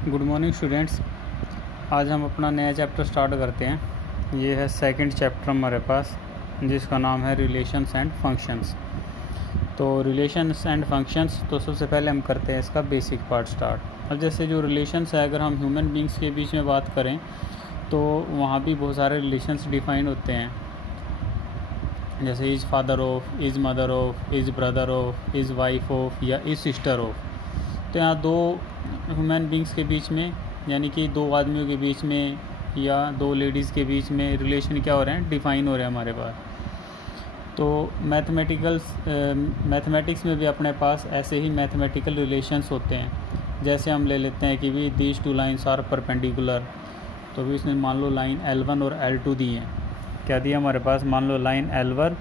Good morning students. आज हम अपना नया चैप्टर स्टार्ट करते हैं। ये है सेकंड चैप्टर हमारे पास, जिसका नाम है रिलेशंस एंड फंक्शंस। तो रिलेशंस एंड फंक्शंस, तो सबसे पहले हम करते हैं इसका बेसिक पार्ट स्टार्ट। अब जैसे जो रिलेशंस है, अगर हम ह्यूमन बींग्स के बीच में बात करें तो वहाँ भी बहुत सारे रिलेशंस डिफाइन होते हैं, जैसे is father of, is mother of, is brother of, is wife of या इज़ सिस्टर ऑफ। तो यहाँ दो ह्यूमन बींग्स के बीच में, यानी कि दो आदमियों के बीच में या दो लेडीज़ के बीच में रिलेशन क्या हो रहे हैं, डिफ़ाइन हो रहे हैं हमारे पास। तो मैथमेटिक्स में भी अपने पास ऐसे ही मैथमेटिकल रिलेशंस होते हैं। जैसे हम ले लेते हैं कि भी these two lines are perpendicular, तो भी इसने मान लो लाइन L1 और L2 दी हैं। क्या दिया हमारे पास, मान लो line L1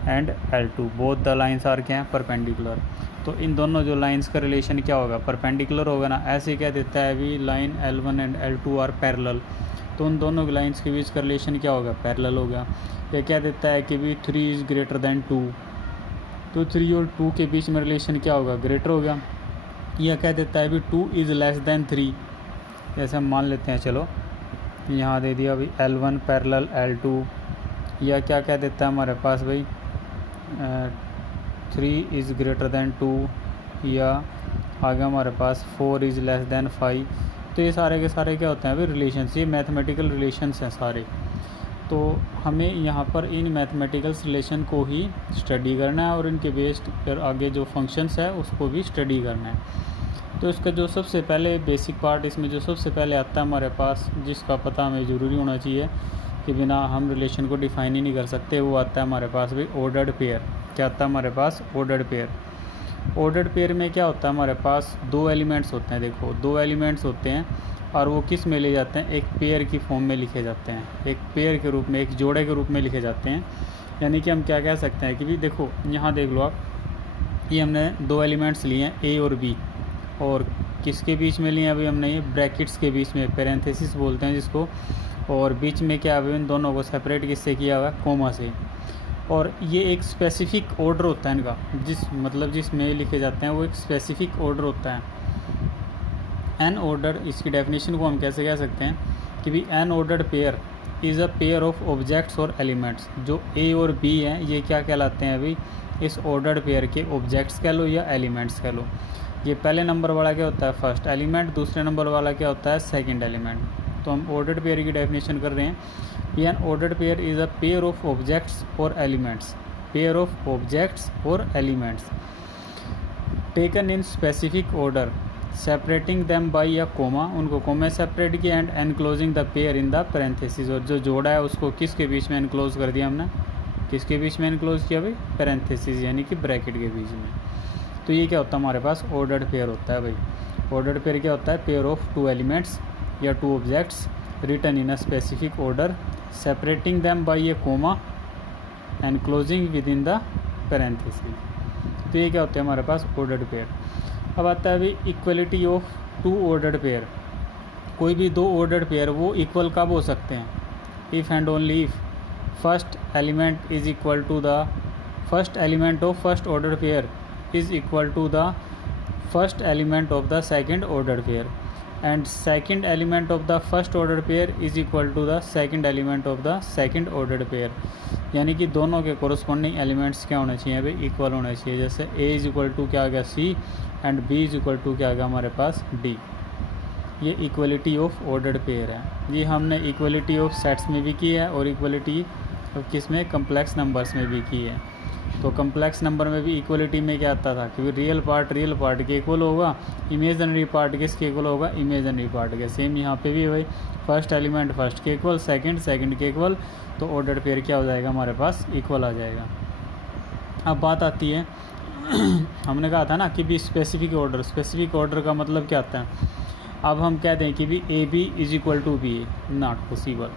and L2, both the lines are क्या हैं, परपेंडिकुलर। तो इन दोनों जो लाइंस का रिलेशन क्या होगा, परपेंडिकुलर होगा ना। ऐसे क्या देता है अभी, line L1 and L2 are parallel, तो उन दोनों लाइंस के बीच का रिलेशन क्या होगा, पैरेलल होगा। ये क्या देता है कि भी 3 इज़ ग्रेटर दैन 2, तो 3 और 2 के बीच में रिलेशन क्या होगा, ग्रेटर होगा। यह क्या देता है अभी, 2 इज़ लेस दैन 3। जैसे हम मान लेते हैं, चलो यहाँ दे दिया अभी L1 पैरेलल L2, या क्या क्या देता है हमारे पास भाई, 3 इज़ ग्रेटर दैन 2, या आगे हमारे पास 4 इज़ लेस दैन 5। तो ये सारे के सारे क्या होते हैं अभी, रिलेशंस, ये मैथमेटिकल रिलेशंस हैं सारे। तो हमें यहाँ पर इन मैथमेटिकल रिलेशन को ही स्टडी करना है और इनके बेस्ड फिर आगे जो फंक्शंस है उसको भी स्टडी करना है। तो इसका जो सबसे पहले बेसिक पार्ट, इसमें जो सबसे पहले आता है हमारे पास, जिसका पता हमें ज़रूरी होना चाहिए कि बिना हम रिलेशन को डिफ़ाइन ही नहीं कर सकते, वो आता है हमारे पास भी ऑर्डर्ड पेयर। क्या आता है हमारे पास, ऑर्डर्ड पेयर। ऑर्डर्ड पेयर में क्या होता है हमारे पास, दो एलिमेंट्स होते हैं। देखो, दो एलिमेंट्स होते हैं और वो किस में ले जाते हैं, एक पेयर की फॉर्म में लिखे जाते हैं, एक पेयर के रूप में, एक जोड़े के रूप में लिखे जाते हैं। यानी कि हम क्या कह सकते हैं कि भी देखो यहाँ देख लो आप, ये हमने दो एलिमेंट्स लिए हैं A और B, और किसके बीच में लिए अभी हमने, ये ब्रैकेट्स के बीच में, पैरेंथेसिस बोलते हैं जिसको, और बीच में क्या है, इन दोनों को सेपरेट किससे किया हुआ है, कोमा से। और ये एक स्पेसिफिक ऑर्डर होता है इनका, जिसमें लिखे जाते हैं वो एक स्पेसिफिक ऑर्डर होता है। एन ऑर्डर, इसकी डेफिनेशन को हम कैसे कह सकते हैं कि भी N ordered pair is a pair of objects और एलिमेंट्स। जो A और B हैं ये क्या कहलाते हैं अभी, इस ऑर्डर्ड पेयर के ऑब्जेक्ट्स कह लो या एलिमेंट्स कह लो। ये पहले नंबर वाला क्या होता है, फर्स्ट एलिमेंट, दूसरे नंबर वाला क्या होता है, सेकंड एलिमेंट। तो हम ऑर्डर्ड पेयर की डेफिनेशन कर रहे हैं। N ordered pair is a pair of objects और एलिमेंट्स, पेयर ऑफ ऑब्जेक्ट्स और elements taken in specific order, separating them by या कोमा, उनको कोमे सेपरेट किया, and enclosing the pair in the parenthesis, और जो जोड़ा है उसको किसके बीच में एनक्लोज कर दिया हमने, किसके बीच में एनक्लोज किया भाई, पैरेंथेसिस यानी कि ब्रैकेट के बीच में। तो ये क्या होता है हमारे पास, ऑर्डर्ड पेयर होता है भाई। ऑर्डर्ड पेयर क्या होता है, पेयर ऑफ टू एलिमेंट्स या two objects written in a specific order, separating them by a comma, enclosing within the parenthesis. तो ये क्या होता है हमारे पास, ऑर्डर्ड पेयर। अब आता है अभी equality of two ordered pair. कोई भी दो ऑर्डर्ड पेयर वो इक्वल कब हो सकते हैं, if and only if first element is equal to the first element of first order pair is equal to the first element of the second order pair, and second element of the first order pair is equal to the second element of the second order pair. यानी कि दोनों के corresponding elements क्या होने चाहिए भाई, equal होने चाहिए। जैसे A इज़ इक्वल टू क्या आ गया, C, and B is equal to क्या आ गया हमारे पास, D। ये इक्वलिटी ऑफ ऑर्डर्ड पेयर है। ये हमने इक्वलिटी ऑफ सेट्स में भी की है और इक्वलिटी किस में, कम्प्लेक्स नंबर्स में भी की है। तो कम्प्लेक्स नंबर में भी इक्वलिटी में क्या आता था कि रियल पार्ट के इक्वल होगा, इमेजनरी पार्ट किसके इक्वल होगा, इमेजनरी पार्ट के। सेम यहाँ पे भी भाई, फर्स्ट एलिमेंट फर्स्ट के इक्वल, सेकंड के इक्वल, तो ऑर्डर्ड पेयर क्या हो जाएगा हमारे पास, इक्वल आ जाएगा। अब बात आती है हमने कहा था ना कि भी स्पेसिफिक ऑर्डर का मतलब क्या आता है। अब हम कहते हैं कि भी AB is equal to B, not possible,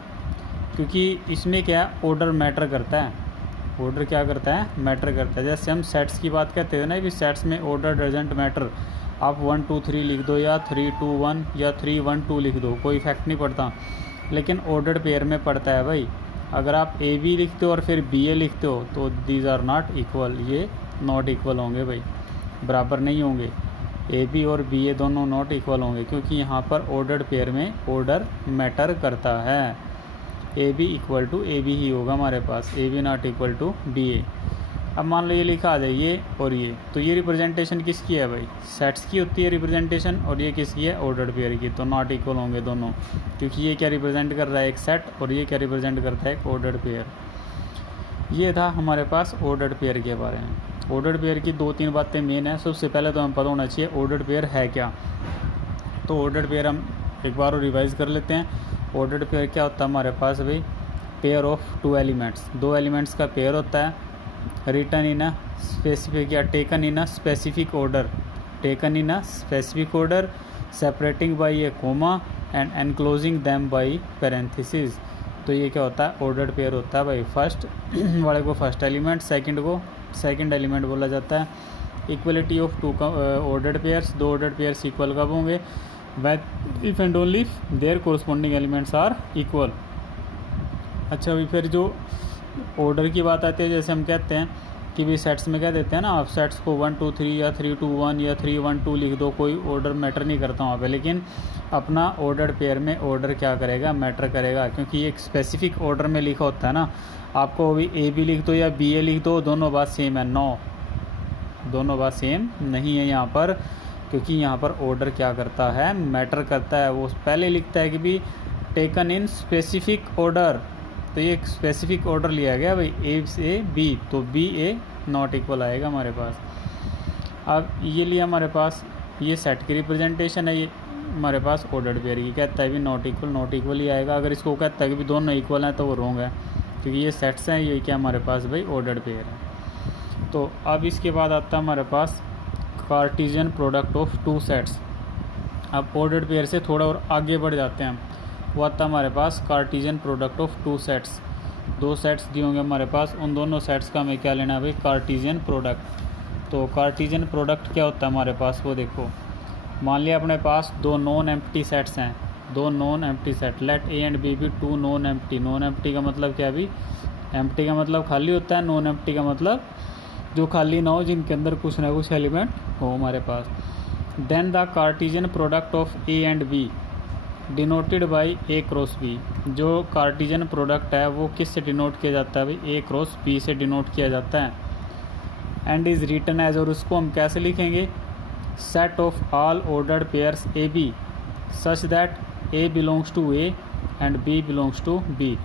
क्योंकि इसमें क्या ऑर्डर मैटर करता है। ऑर्डर क्या करता है, मैटर करता है। जैसे हम सेट्स की बात करते थे ना, भी सेट्स में ऑर्डर डजेंट मैटर, आप 1 2 3 लिख दो या 3 2 1 या 3 1 2 लिख दो, कोई इफेक्ट नहीं पड़ता। लेकिन ऑर्डर्ड पेयर में पड़ता है भाई। अगर आप AB लिखते हो और फिर BA लिखते हो तो दीज आर नॉट इक्वल, ये नॉट इक्वल होंगे भाई, बराबर नहीं होंगे। ए बी और बी ए दोनों नॉट इक्वल होंगे, क्योंकि यहाँ पर ऑर्डर्ड पेयर में ऑर्डर मैटर करता है। A B equal to A B ही होगा हमारे पास, A B not equal to D A. अब मान लो ये लिखा आ जाए ये और ये, तो ये रिप्रेजेंटेशन किसकी है भाई, सेट्स की होती है रिप्रेजेंटेशन, और ये किसकी है, ऑर्डर्ड पेयर की। तो नॉट इक्वल होंगे दोनों, क्योंकि ये क्या रिप्रेजेंट कर रहा है, एक सेट, और ये क्या रिप्रेजेंट करता है, एक ऑर्डर्ड पेयर। ये था हमारे पास ऑर्डर्ड पेयर के बारे में। ऑर्डर्ड पेयर की 2-3 बातें मेन है। सबसे पहले तो हमें पता होना चाहिए ऑर्डर्ड पेयर है क्या। तो ऑर्डर्ड पेयर हम एक बार और रिवाइज़ कर लेते हैं। ऑर्डर्ड पेयर क्या होता है हमारे पास भाई, पेयर ऑफ 2 एलिमेंट्स, 2 एलिमेंट्स का पेयर होता है, रिटन इन अ स्पेसिफिक या taken in a specific order, taken in a specific order, separating by a comma and enclosing them by parenthesis. तो ये क्या होता है, ऑर्डर्ड पेयर होता है भाई। फर्स्ट वाले को फर्स्ट एलिमेंट, सेकंड को सेकंड एलिमेंट बोला जाता है। Equality of 2 ordered pairs, 2 ordered pairs equal कब होंगे, when if and only if their corresponding elements are equal. अच्छा अभी फिर जो ऑर्डर की बात आती है, जैसे हम कहते हैं कि भी सेट्स में कह देते हैं ना, आप सेट्स को 1 2 3 या 3 2 1 या 3 1 2 लिख दो, कोई ऑर्डर मैटर नहीं करता वहाँ पे। लेकिन अपना ऑर्डर पेयर में ऑर्डर क्या करेगा, मैटर करेगा, क्योंकि ये एक स्पेसिफिक ऑर्डर में लिखा होता है ना। आपको अभी ए बी लिख दो या बी ए लिख दो, दोनों बात सेम है, नो, दोनों बात सेम नहीं है यहाँ पर, क्योंकि यहाँ पर ऑर्डर क्या करता है, मैटर करता है। वो पहले लिखता है कि भी टेकन इन स्पेसिफिक ऑर्डर, तो ये एक स्पेसिफिक ऑर्डर लिया गया भाई, ए से बी, तो बी ए नॉट इक्वल आएगा हमारे पास। अब ये लिया हमारे पास, ये सेट की रिप्रेजेंटेशन है, ये हमारे पास ऑर्डर्ड पेयर की, कहता है भी नॉट इक्वल ही आएगा। अगर इसको कहता है कि भी दोनों इक्वल हैं तो वो रॉन्ग है, क्योंकि ये सेट्स हैं, ये क्या हमारे पास भाई ऑर्डर्ड पेयर है। तो अब इसके बाद आता है हमारे पास कार्टेशियन प्रोडक्ट ऑफ 2 सेट्स। अब ऑर्डर्ड पेयर से थोड़ा और आगे बढ़ जाते हैं हम, वो आता है हमारे पास Cartesian product of 2 sets. 2 sets दिए होंगे हमारे पास, उन दोनों सेट्स का हमें क्या लेना है भाई, कार्टेशियन प्रोडक्ट। तो कार्टेशियन प्रोडक्ट क्या होता है हमारे पास, वो देखो, मान लिया अपने पास 2 नॉन एम्प्टी सेट्स हैं, 2 non empty set, let A and B 2 non empty. Non empty का मतलब क्या है भी, एम्प्टी का मतलब खाली होता है, नॉन एम्प्टी का मतलब जो खाली ना हो, जिनके अंदर कुछ ना कुछ एलिमेंट हो हमारे पास। Then the Cartesian product of A and B denoted by A cross B. जो कार्टेशियन प्रोडक्ट है वो किस से डिनोट किया जाता है भाई, ए क्रॉस बी से डिनोट किया जाता है। एंड इज़ रिटन एज, और उसको हम कैसे लिखेंगे, set of all ordered pairs A B such that A belongs to A and B belongs to B.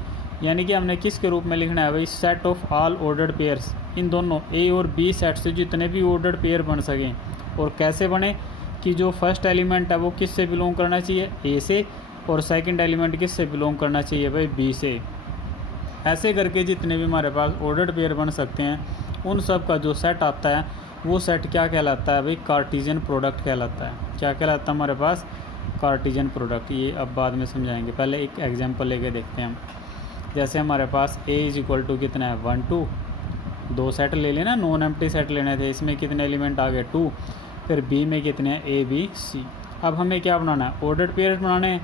यानी कि हमने किसके रूप में लिखना है भाई, set of all ordered pairs, इन दोनों ए और बी सेट से जितने भी ऑर्डर्ड पेयर बन सकें। और कैसे बने, कि जो फर्स्ट एलिमेंट है वो किस से बिलोंग करना चाहिए, ए से, और सेकंड एलिमेंट किस से बिलोंग करना चाहिए भाई, बी से। ऐसे करके जितने भी हमारे पास ऑर्डर्ड पेयर बन सकते हैं, उन सब का जो सेट आता है वो सेट क्या कहलाता है भाई, कार्टेशियन प्रोडक्ट कहलाता है। क्या कहलाता है हमारे पास, कार्टेशियन प्रोडक्ट। ये अब बाद में समझाएंगे, पहले एक एग्जांपल लेके देखते हैं हम। जैसे हमारे पास ए इज इक्वल टू कितना है, 1 2, 2 सेट ले लेना, नॉन एम्प्टी सेट लेने थे, इसमें कितने एलिमेंट आ गए, 2। फिर बी में कितने हैं, ए बी सी। अब हमें क्या बनाना है, ऑर्डर्ड पेयर बनाने हैं,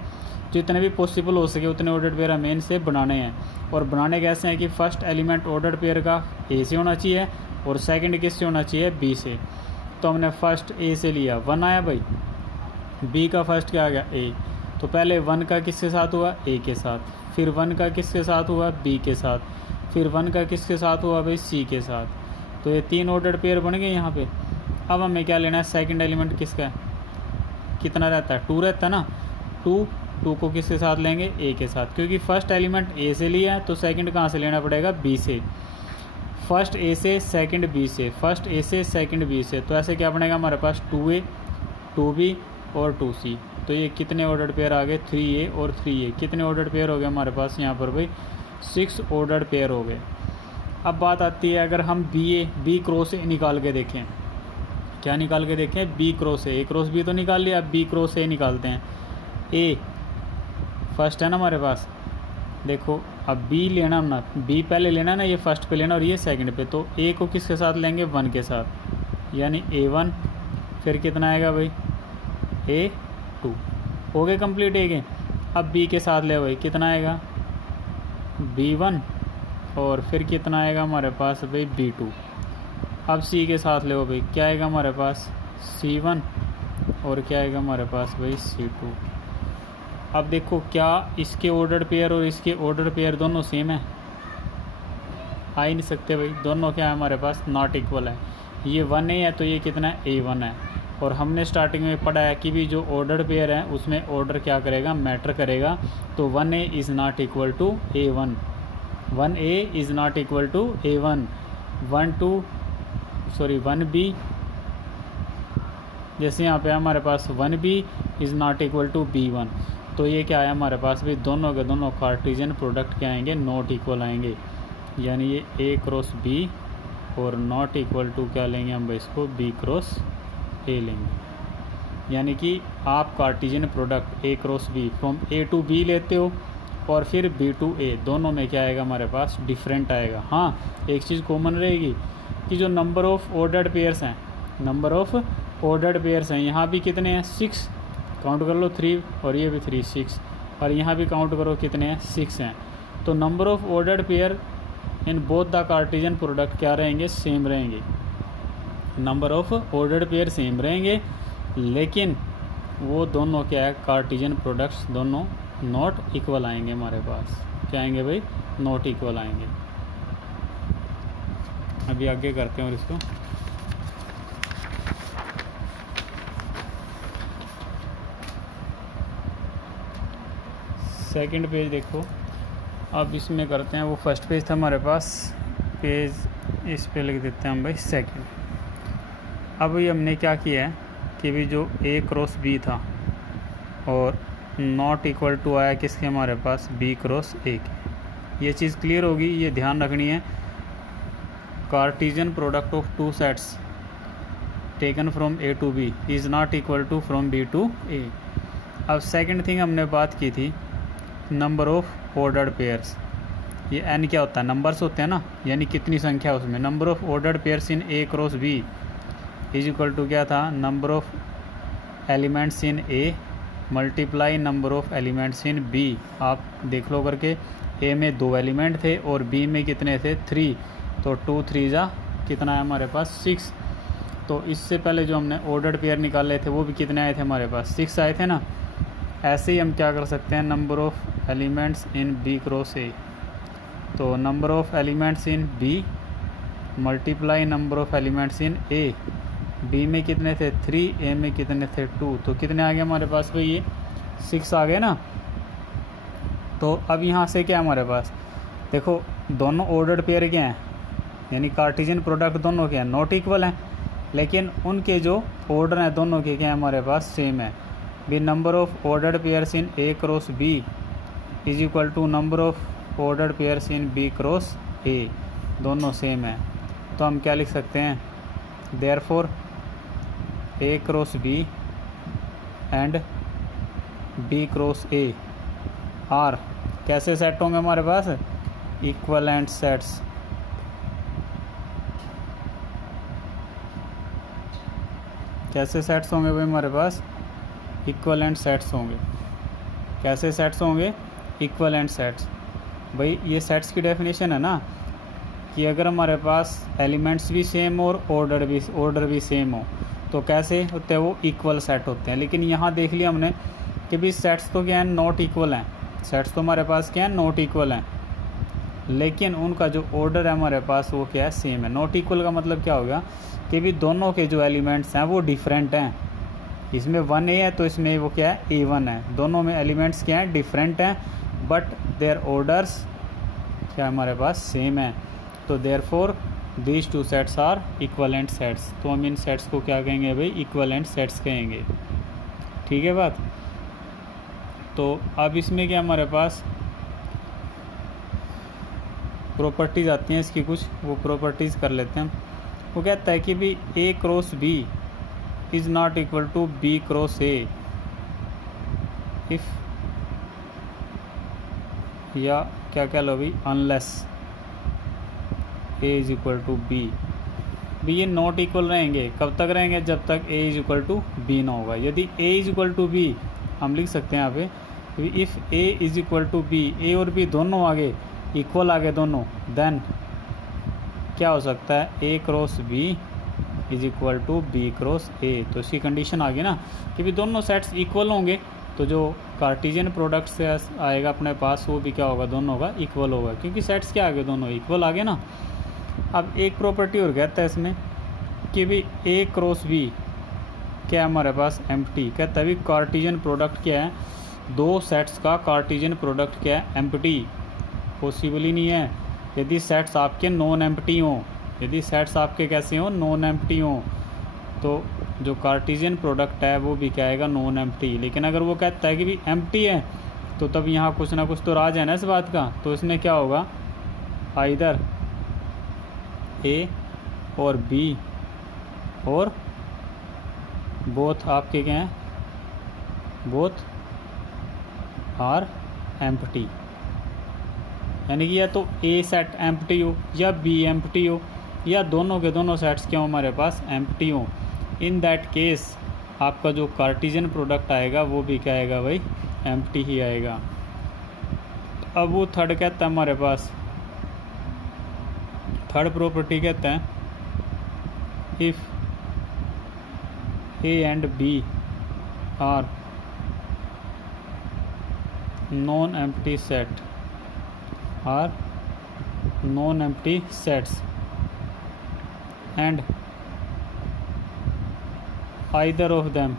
जितने भी पॉसिबल हो सके उतने ऑर्डर्ड पेयर हमें इनसे बनाने हैं। और बनाने कैसे हैं कि फर्स्ट एलिमेंट ऑर्डर्ड पेयर का ए से होना चाहिए और सेकंड किससे होना चाहिए, बी से। तो हमने फर्स्ट ए से लिया, 1 आया भाई, बी का फर्स्ट क्या आ गया, ए। तो पहले 1 का किसके साथ हुआ, ए के साथ, फिर 1 का किसके साथ हुआ, बी के साथ, फिर 1 का किसके साथ हुआ भाई, सी के साथ। तो ये 3 ऑर्डर्ड पेयर बन गए यहाँ पे। अब हमें क्या लेना है, सेकंड एलिमेंट किसका है, कितना रहता है, 2 रहता है ना, 2 को किसके साथ लेंगे, ए के साथ, क्योंकि फर्स्ट एलिमेंट ए से लिया है तो सेकंड कहाँ से लेना पड़ेगा, बी से। फर्स्ट ए से सेकंड बी से, फर्स्ट ए से सेकंड बी से, तो ऐसे क्या बनेगा हमारे पास, 2A 2B और 2C। तो ये कितने ऑर्डर्ड पेयर आ गए, 3A और 3A। कितने ऑर्डर्ड पेयर हो गए हमारे पास यहाँ पर भाई, 6 ऑर्डर्ड पेयर हो गए। अब बात आती है, अगर हम बी क्रॉस ए निकाल के देखें, क्या निकाल के देखें, B cross A cross B तो निकाल लिया, अब बी क्रॉस ए निकालते हैं। ए फर्स्ट है ना हमारे पास, देखो अब बी लेना ना, बी पहले लेना ना, ये फर्स्ट पे लेना और ये सेकंड पे। तो ए को किसके साथ लेंगे, 1 के साथ, यानी A1। फिर कितना आएगा भाई, A2। हो गए कंप्लीट ए के। अब बी के साथ ले भाई, कितना आएगा, B1, और फिर कितना आएगा हमारे पास भाई, B2। अब सी के साथ ले भाई, क्या आएगा हमारे पास, C1, और क्या आएगा हमारे पास भाई C2। अब देखो क्या इसके ऑर्डर पेयर और इसके ऑर्डर पेयर दोनों सेम है? आ ही नहीं सकते भाई, दोनों क्या है हमारे पास नॉट इक्वल है। ये 1A है तो ये कितना है A1 है। और हमने स्टार्टिंग में पढ़ा है कि भी जो ऑर्डर पेयर है उसमें ऑर्डर क्या करेगा, मैटर करेगा। तो 1A is not equal to A1, 1A is not equal to A1, 1B, जैसे यहाँ पे हमारे पास 1B is not equal to B1। तो ये क्या है हमारे पास भी, दोनों के दोनों कार्टेशियन प्रोडक्ट क्या आएंगे, नॉट इक्वल आएंगे। यानी ये A क्रॉस B और नॉट इक्वल टू क्या लेंगे हम भाई, इसको B क्रॉस A लेंगे। यानी कि आप Cartesian product A cross B from A to B लेते हो और फिर B टू A, दोनों में क्या आएगा हमारे पास, डिफरेंट आएगा। हाँ, एक चीज़ कॉमन रहेगी कि जो नंबर ऑफ़ ऑर्डर्ड पेयर्स हैं, नंबर ऑफ़ ऑर्डर्ड पेयर्स हैं, यहाँ भी कितने हैं, 6, काउंट कर लो 3, और ये भी 3, 6, और यहाँ भी काउंट करो कितने हैं, 6 हैं। तो number of ordered pair in both the Cartesian product क्या रहेंगे, सेम रहेंगे। Number of ordered pair same रहेंगे, लेकिन वो दोनों क्या है, कार्टेशियन प्रोडक्ट्स दोनों नॉट इक्वल आएंगे हमारे पास। क्या आएंगे भाई, नॉट इक्वल आएंगे। अभी आगे करते हैं और इसको सेकंड पेज देखो। अब इसमें करते हैं, वो फर्स्ट पेज था हमारे पास, पेज इस पे लिख देते हैं हम भाई सेकंड। अब ये हमने क्या किया है कि भी जो A क्रॉस B था और नॉट इक्वल टू आया किसके हमारे पास, B क्रॉस A के। ये चीज़ क्लियर होगी, ये ध्यान रखनी है। Cartesian product of two sets taken from A to B is not equal to from B to A। अब सेकंड थिंग हमने बात की थी नंबर ऑफ़ ऑर्डर्ड पेयर्स। ये n क्या होता है, नंबर्स होते हैं ना, यानी कितनी संख्या है उसमें। Number of ordered pairs in A cross B is equal to क्या था, number of elements in A multiply number of elements in B। आप देख लो करके, A में 2 एलिमेंट थे और B में कितने थे, 3, तो 2 3 जा कितना है हमारे पास, 6। तो इससे पहले जो हमने ऑर्डर्ड पेयर निकाले थे वो भी कितने आए थे हमारे पास, 6 आए थे ना। ऐसे ही हम क्या कर सकते हैं, number of elements in B cross A, तो number of elements in B multiply number of elements in A। B में कितने थे, 3, A में कितने थे, 2, तो कितने आ गए हमारे पास भाई, ये 6 आ गए ना। तो अब यहाँ से क्या है हमारे पास, देखो दोनों ऑर्डर्ड पेयर क्या हैं, यानी कार्टेशियन प्रोडक्ट दोनों के हैं, नॉट इक्वल हैं, लेकिन उनके जो ऑर्डर हैं दोनों के क्या हैं हमारे पास, सेम है। भी number of ordered pairs in A cross B is equal to number of ordered pairs in B cross A, दोनों सेम है। तो हम क्या लिख सकते हैं, therefore A cross B and B cross A are कैसे सेट होंगे हमारे पास, इक्वलेंट सेट्स। कैसे सेट्स होंगे भाई हमारे पास, इक्वलेंट सेट्स होंगे। कैसे सेट्स होंगे, इक्वलेंट सेट्स। भाई ये सेट्स की डेफिनेशन है ना कि अगर हमारे पास एलिमेंट्स भी सेम और ऑर्डर भी सेम हो तो कैसे होते हैं, वो इक्वल सेट होते हैं। लेकिन यहाँ देख लिया हमने कि भी सेट्स तो क्या है, नॉट इक्वल हैं। सेट्स तो हमारे पास क्या है, नॉट इक्वल हैं, लेकिन उनका जो ऑर्डर है हमारे पास वो क्या है, सेम है। नॉट इक्वल का मतलब क्या होगा कि भी दोनों के जो एलिमेंट्स हैं वो डिफरेंट हैं। इसमें 1A है तो इसमें वो क्या है, A1 है। दोनों में एलिमेंट्स क्या हैं, डिफरेंट हैं, बट देयर ऑर्डर्स क्या हमारे पास सेम है। तो therefore these two sets are equivalent sets. तो हम इन सेट्स को क्या कहेंगे भाई, इक्वलेंट सेट्स कहेंगे। ठीक है बात। तो अब इसमें क्या हमारे पास प्रॉपर्टीज़ आती हैं इसकी कुछ, वो प्रॉपर्टीज़ कर लेते हैं। वो कहता है कि भी A cross B is not equal to B cross A if, या क्या कह लो भाई, unless A is equal to B। भी ये नॉट इक्वल रहेंगे, कब तक रहेंगे, जब तक A is equal to B ना होगा। यदि A is equal to B, हम लिख सकते हैं यहाँ पे, if A is equal to B, A और B दोनों आगे इक्वल आगे दोनों, देन क्या हो सकता है, A cross B is equal to B cross A. तो इसकी कंडीशन आ गई ना कि भी दोनों सेट्स इक्वल होंगे, तो जो कार्टेशियन प्रोडक्ट से आएगा अपने पास वो भी क्या होगा, दोनों का इक्वल होगा, क्योंकि सेट्स क्या आ गए, दोनों इक्वल आ गए ना। अब एक प्रॉपर्टी और कहता है इसमें कि भी ए क्रॉस बी क्या है हमारे पास, एम्प्टी। कहता है भी कार्टेशियन प्रोडक्ट क्या है, दो सेट्स का कार्टेशियन प्रोडक्ट क्या है, एम्प्टी। पॉसिबल ही नहीं है यदि सेट्स आपके नॉन एम्प्टी हों, यदि सेट्स आपके कैसे हों, नॉन एम्प्टी हों, तो जो कार्टेशियन प्रोडक्ट है वो भी क्या आएगा, नॉन एम्प्टी। लेकिन अगर वो कहता है कि भी एम्प्टी है तो तब यहाँ कुछ ना कुछ तो राज है ना इस बात का। तो इसमें क्या होगा, आइदर ए और बी और बोथ आपके क्या हैं, बोथ आर एम्प्टी। यानी कि या तो ए सेट एम्प्टी हो या बी एम्प्टी हो या दोनों के दोनों सेट्स क्या हो हमारे पास, एम्प्टी हो। इन दैट केस आपका जो कार्टेशियन प्रोडक्ट आएगा वो भी क्या आएगा भाई, एम्प्टी ही आएगा। अब वो थर्ड कहता है हमारे पास, थर्ड प्रॉपर्टी कहता है if A and B are non empty set, are non empty sets and either of them,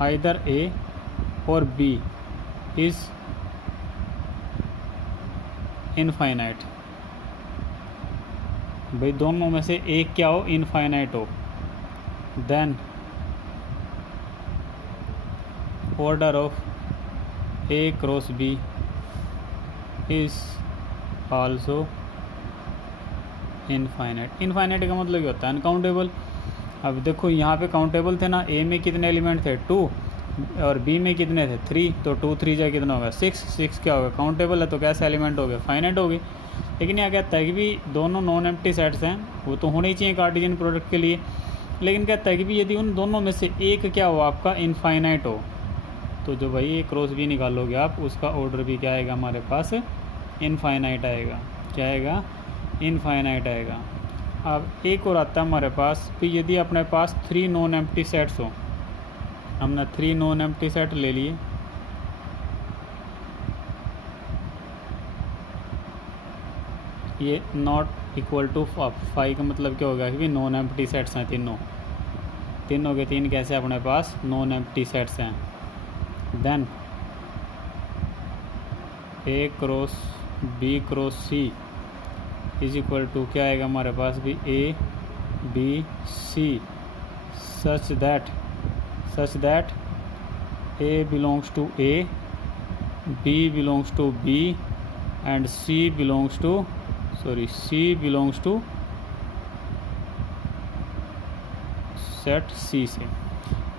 either A or B is infinite। भाई दोनों में से एक क्या हो, इनफाइनाइट हो, then order of A cross B is also infinite. Infinite का मतलब क्या होता है, अनकाउंटेबल। अब देखो यहाँ पे काउंटेबल थे ना, ए में कितने एलिमेंट थे, 2 और बी में कितने थे, 3, तो 2 3 जा कितना होगा, 6 क्या होगा, काउंटेबल है तो कैसे एलिमेंट हो गए, फाइनाइट हो गए। लेकिन यहाँ कहता है कि भी दोनों नॉन एम्प्टी सेट्स हैं, वो तो होने ही चाहिए कार्टेशियन प्रोडक्ट के लिए। लेकिन कहता है कि भी यदि उन दोनों में से एक क्या हो आपका, इनफाइनाइट हो, तो जो भाई एक क्रॉस भी निकालोगे आप, उसका ऑर्डर भी क्या आएगा हमारे पास, इनफाइनाइट आएगा। क्या आएगा, इनफाइनाइट आएगा। अब एक और आता है हमारे पास कि यदि अपने पास 3 नॉन एम्प्टी सेट्स हो, हमने 3 नॉन एम्प्टी सेट ले लिए, ये नॉट इक्वल टू 5 का मतलब क्या होगा कि नॉन एम्प्टी सेट्स हैं तीनों, तीनों के तीन कैसे अपने पास नॉन एम्प्टी सेट्स हैं। Then A cross B cross C is equal to क्या आएगा हमारे पास भी, A B C, such that A belongs to A, B belongs to B and C belongs to set C से।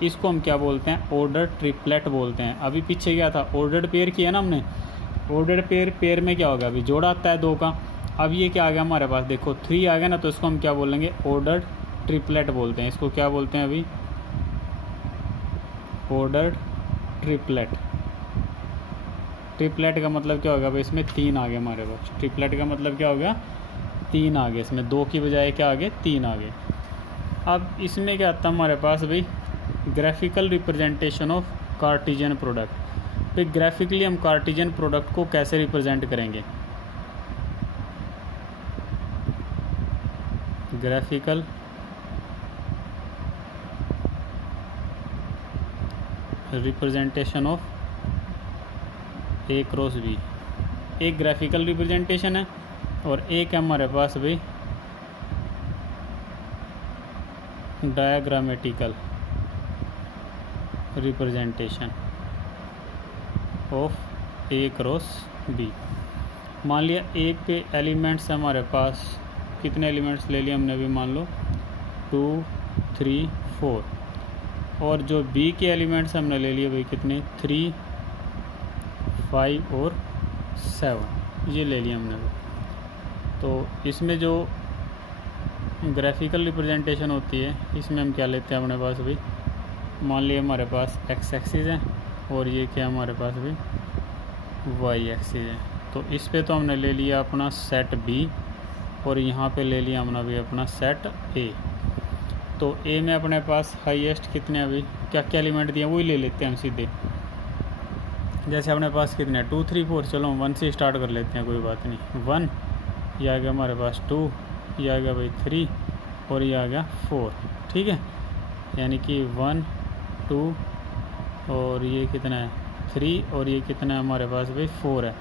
इसको हम क्या बोलते हैं, ऑर्डर ट्रिपलेट बोलते हैं। अभी पीछे क्या था, ऑर्डर्ड पेयर किया ना हमने, ऑर्डर्ड पेयर में क्या होगा, अभी जोड़ा आता है 2 का। अब ये क्या आ गया हमारे पास, देखो 3 आ गया ना, तो इसको हम क्या बोलेंगे, ऑर्डर्ड ट्रिपलेट बोलते हैं। इसको क्या बोलते हैं अभी, ऑर्डर्ड ट्रिपलेट। ट्रिपलेट का मतलब क्या होगा भाई, इसमें 3 आ गए हमारे पास। ट्रिपलेट का मतलब क्या हो गया, 3 आ गए, इसमें 2 की बजाय क्या आ गए, 3 आ गए। अब इसमें क्या आता है हमारे पास भाई, graphical representation of Cartesian product. भाई ग्राफिकली हम कार्टेशियन प्रोडक्ट को कैसे रिप्रेजेंट करेंगे, graphical representation of A cross B. एक ग्राफिकल रिप्रेजेंटेशन है और एक है हमारे पास भाई diagrammatical representation of A cross B. मान लिया एक पे एलिमेंट्स हमारे पास, कितने एलिमेंट्स ले लिए हमने अभी, मान लो 2 3 4, और जो बी के एलिमेंट्स हमने ले लिए भाई कितने, 3 5 और 7, ये ले लिया हमने। तो इसमें जो ग्राफिकल रिप्रेजेंटेशन होती है, इसमें हम क्या लेते हैं अपने पास भाई, मान लिया हमारे पास एक्स एक्सिस है और ये क्या हमारे पास भी वाई एक्सिस है। तो इस पे तो हमने ले लिया अपना सेट बी और यहाँ पे ले लिया हमने भी अपना सेट ए। तो ए में अपने पास हाईएस्ट कितने अभी क्या क्या एलिमेंट दिए वही ले लेते हैं हम सीधे। जैसे अपने पास कितने 2 3 4, चलो 1 से स्टार्ट कर लेते हैं, कोई बात नहीं। 1, ये आ गया हमारे पास 2, ये आ गया भाई 3 और ये आ गया 4, ठीक है। यानी कि 1 2 और ये कितना है 3 और ये कितना है हमारे पास भाई 4 है,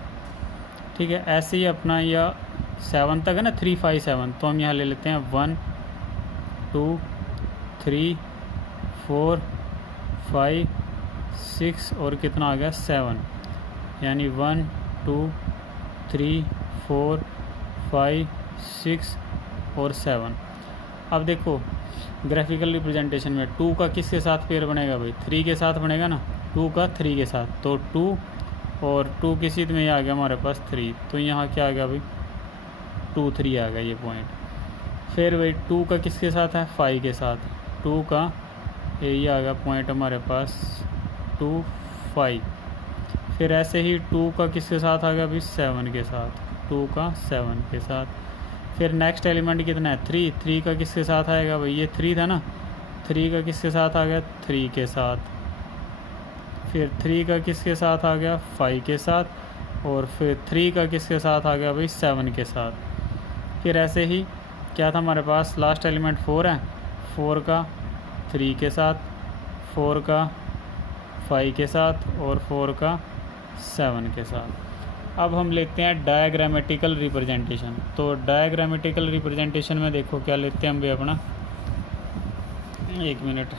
ठीक है। ऐसे ही अपना या 7 तक है ना, 3 5 7, तो हम यहाँ ले लेते हैं 1 2 3 4 5 6 और कितना आ गया 7, यानी 1 2 3 4 5 6 और 7। अब देखो ग्राफिकल रिप्रेजेंटेशन में 2 का किसके साथ पेयर बनेगा भाई, 3 के साथ बनेगा ना, 2 का 3 के साथ, तो 2 और 2 की सीध में आ गया हमारे पास 3, तो यहाँ क्या आ गया भाई 2 3 आ गया ये पॉइंट। फिर भाई 2 का किसके साथ है 5 के साथ, 2 का ये आ गया पॉइंट हमारे पास 2 5। फिर ऐसे ही 2 का किसके साथ आ गया भाई 7 के साथ, 2 का 7 के साथ। फिर नेक्स्ट एलिमेंट कितना है 3, 3 का किसके साथ आएगा भाई, ये 3 था ना, 3 का किसके साथ आ गया 3 के साथ। फिर 3 का किसके साथ आ गया 5 के साथ, और फिर 3 का किसके साथ आ गया भाई 7 के साथ। फिर ऐसे ही क्या था हमारे पास लास्ट एलिमेंट 4 है, 4 का 3 के साथ, 4 का 5 के साथ और 4 का 7 के साथ। अब हम लेते हैं डायग्रामेटिकल रिप्रेजेंटेशन। तो डायग्रामेटिकल रिप्रेजेंटेशन में देखो क्या लेते हैं हम भी अपना, 1 मिनट।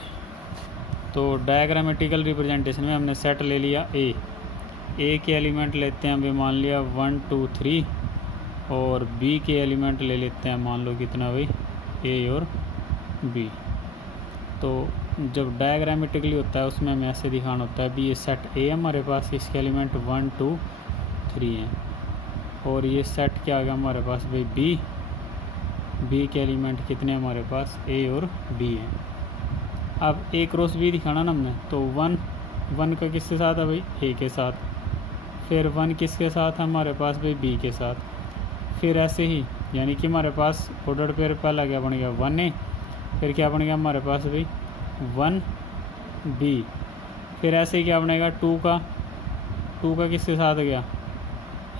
तो डायग्रामेटिकल रिप्रेजेंटेशन में हमने सेट ले लिया ए के एलिमेंट लेते हैं अभी मान लिया 1 2 3, और बी के एलिमेंट ले लेते हैं मान लो कितना भाई ए और बी। तो जब डायग्रामेटिकली होता है उसमें हमें ऐसे दिखाना होता है भी ये सेट ए हमारे पास, इसके एलिमेंट 1 2 3 हैं, और ये सेट क्या आ गया हमारे पास भाई बी के एलिमेंट कितने हमारे पास ए और बी हैं। अब ए क्रॉस बी दिखाना ना हमने, तो 1 का किसके साथ है भाई ए के साथ, फिर 1 किसके साथ है हमारे पास भाई बी के साथ। फिर ऐसे ही यानी कि हमारे पास ऑर्डर पेयर पहला क्या बन गया 1A, फिर क्या बन गया हमारे पास भाई 1B। फिर ऐसे ही क्या बनेगा 2 का किसके साथ गया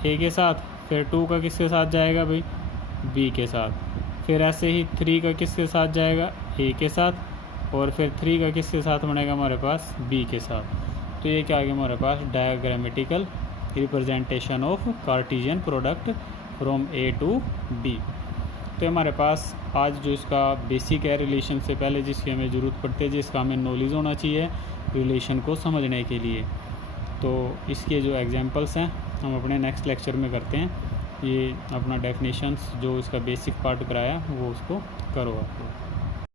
ए के साथ, फिर 2 का किसके साथ जाएगा भाई बी के साथ। फिर ऐसे ही 3 का किसके साथ जाएगा ए के साथ, और फिर 3 का किसके साथ बनेगा हमारे पास बी के साथ। तो ये क्या आ गया हमारे पास diagrammatical representation of Cartesian product from A to B. तो हमारे पास आज जो इसका बेसिक है रिलेशन से पहले जिसकी हमें ज़रूरत पड़ती है, जिसका हमें नॉलेज होना चाहिए रिलेशन को समझने के लिए। तो इसके जो एग्जांपल्स हैं हम अपने नेक्स्ट लेक्चर में करते हैं। ये अपना डेफिनेशंस जो इसका बेसिक पार्ट कराया वो उसको करो आप लोग।